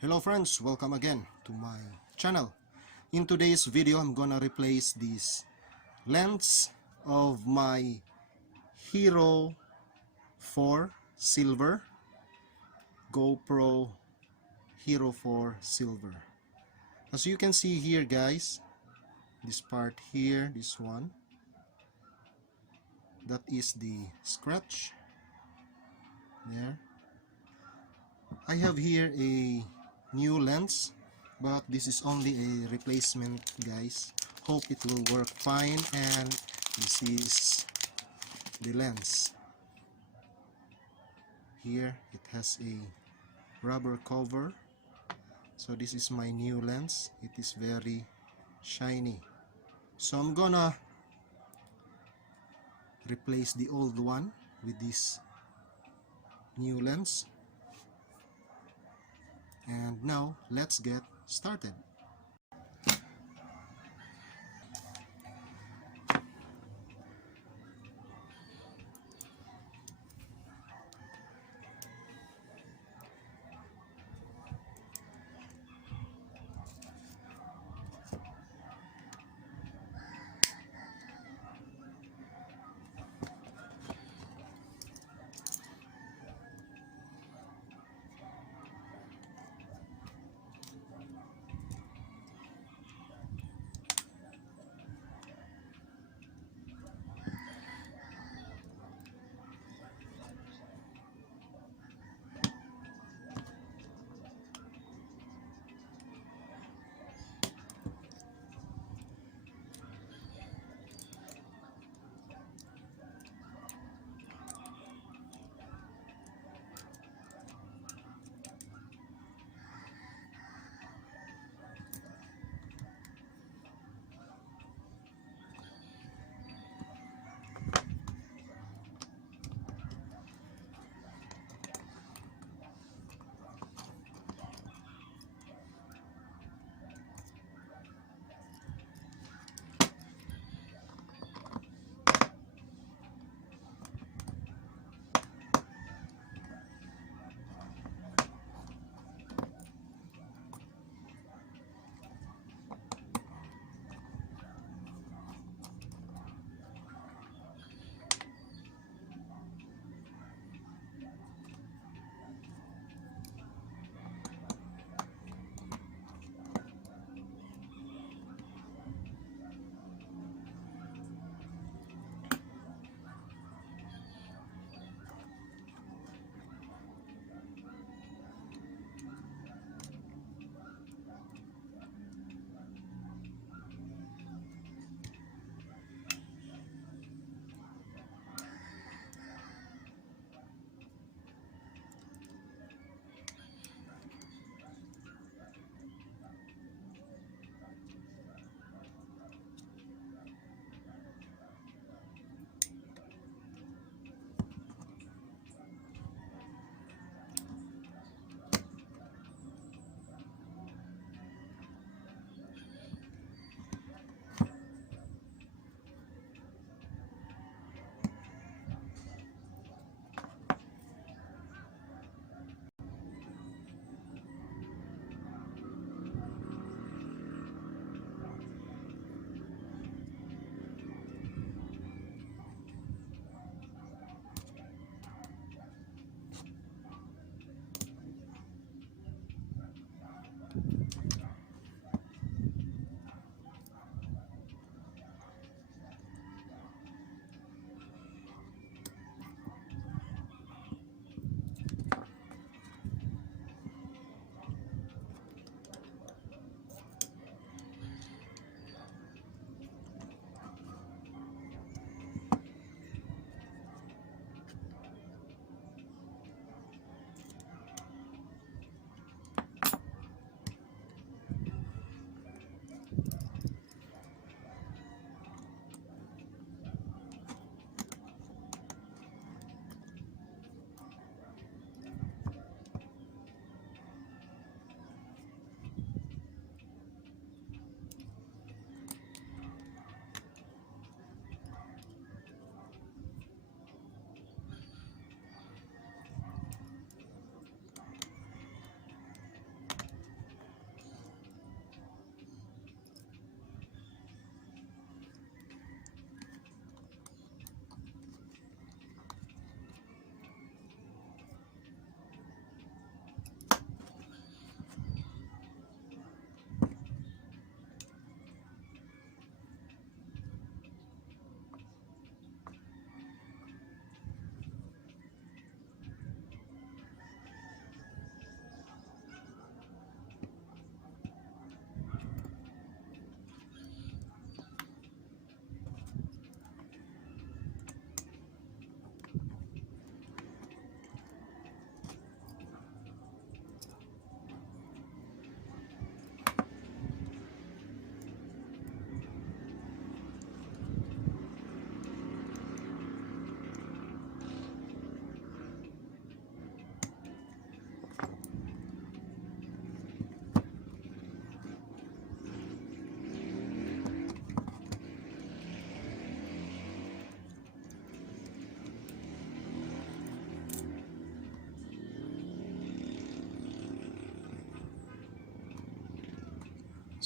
Hello friends, welcome again to my channel. In today's video, I'm gonna replace this lens of my Hero 4 Silver, GoPro Hero 4 Silver. As you can see here guys, this part here, this one, that is the scratch there. I have here a new lens, but this is only a replacement guys. Hope it will work fine. And this is the lens. Here it has a rubber cover. So this is my new lens. It is very shiny, so I'm gonna replace the old one with this new lens. And now let's get started.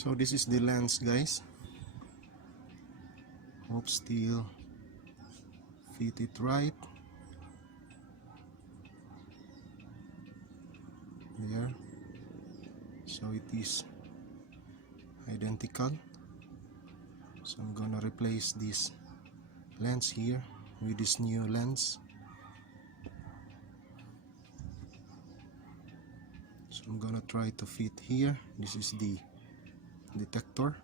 So this is the lens, guys. Hope still fit it right. There. So it is identical. So I'm gonna replace this lens here with this new lens. So I'm gonna try to fit here. This is the detector.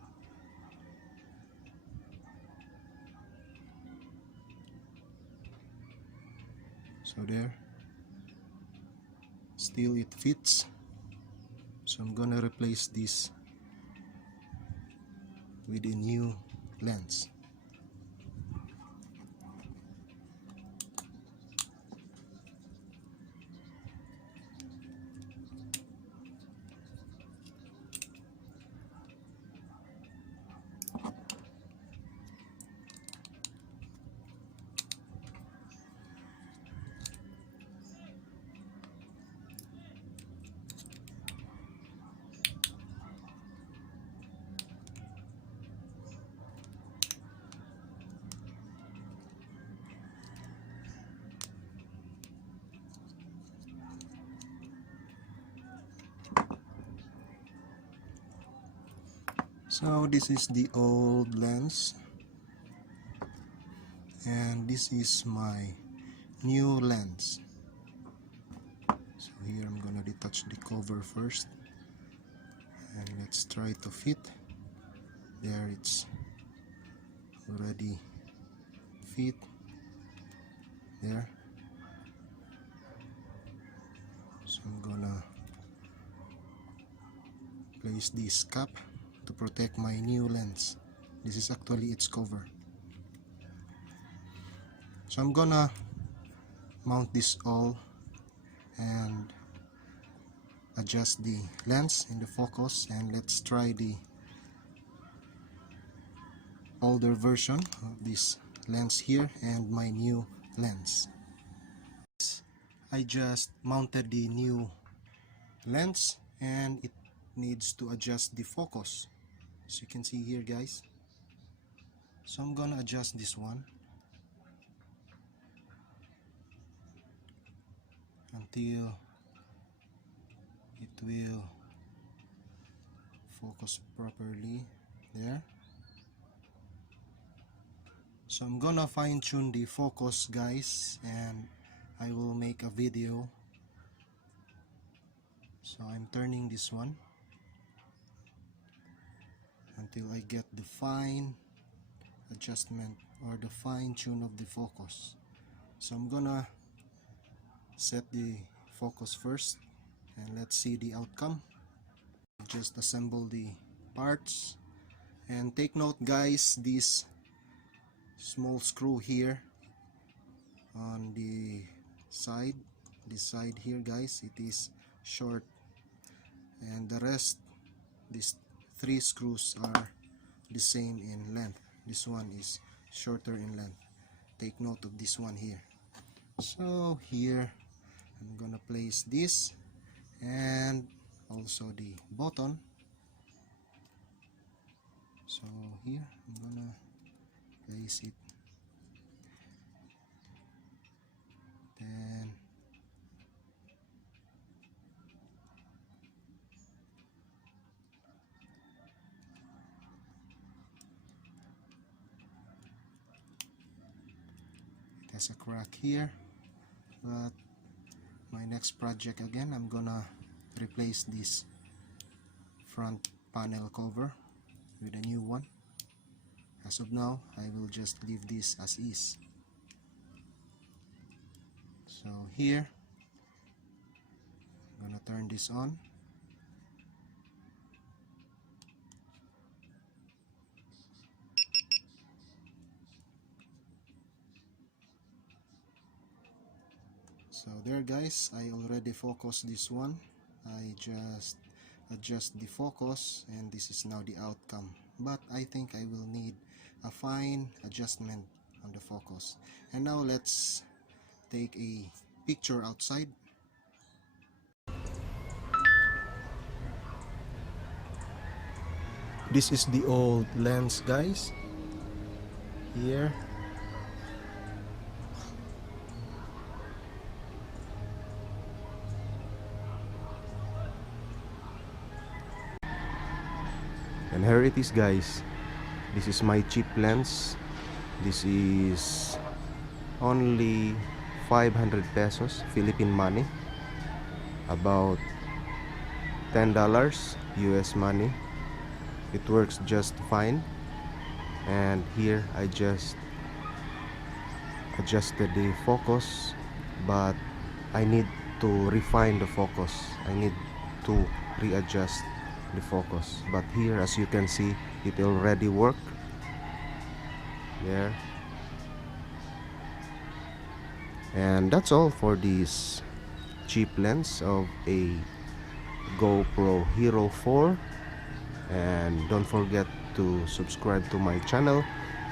So there, still it fits. So I'm gonna replace this with a new lens. So this is the old lens, and this is my new lens. So here I'm gonna detach the cover first, and let's try to fit. There, it's already fit there. So I'm gonna place this cap to protect my new lens. This is actually its cover. So I'm gonna mount this all and adjust the lens in the focus, and let's try the older version of this lens here and my new lens. I just mounted the new lens and it needs to adjust the focus, as you can see here, guys. So I'm gonna adjust this one until it will focus properly there. So I'm gonna fine-tune the focus, guys, and I will make a video. So I'm turning this one until I get the fine adjustment or the fine tune of the focus. So I'm gonna set the focus first and let's see the outcome. Just assemble the parts, and take note, guys, this small screw here on the side, this side here, guys, it is short, and the rest, these 3 screws are the same in length. This one is shorter in length. Take note of this one here. So here I'm gonna place this, and also the button. So here I'm gonna place it, then it has a crack here, but my next project again, I'm gonna replace this front panel cover with a new one. As of now, I will just leave this as is. So here I'm gonna turn this on. So there, guys, I already focused this one. I just adjust the focus, and this is now the outcome, but I think I will need a fine adjustment on the focus. And now let's take a picture outside. This is the old lens, guys. Here. And here it is, guys. This is my cheap lens. This is only 500 pesos Philippine money, about $10 US money. It works just fine. And here I just adjusted the focus, but I need to refine the focus. I need to readjust the focus, but here, as you can see, it already worked there. And that's all for this cheap lens of a GoPro Hero 4. And don't forget to subscribe to my channel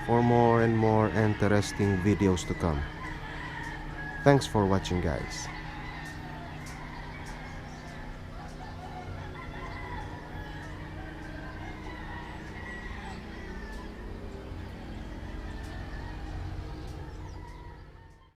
for more and more interesting videos to come. Thanks for watching, guys.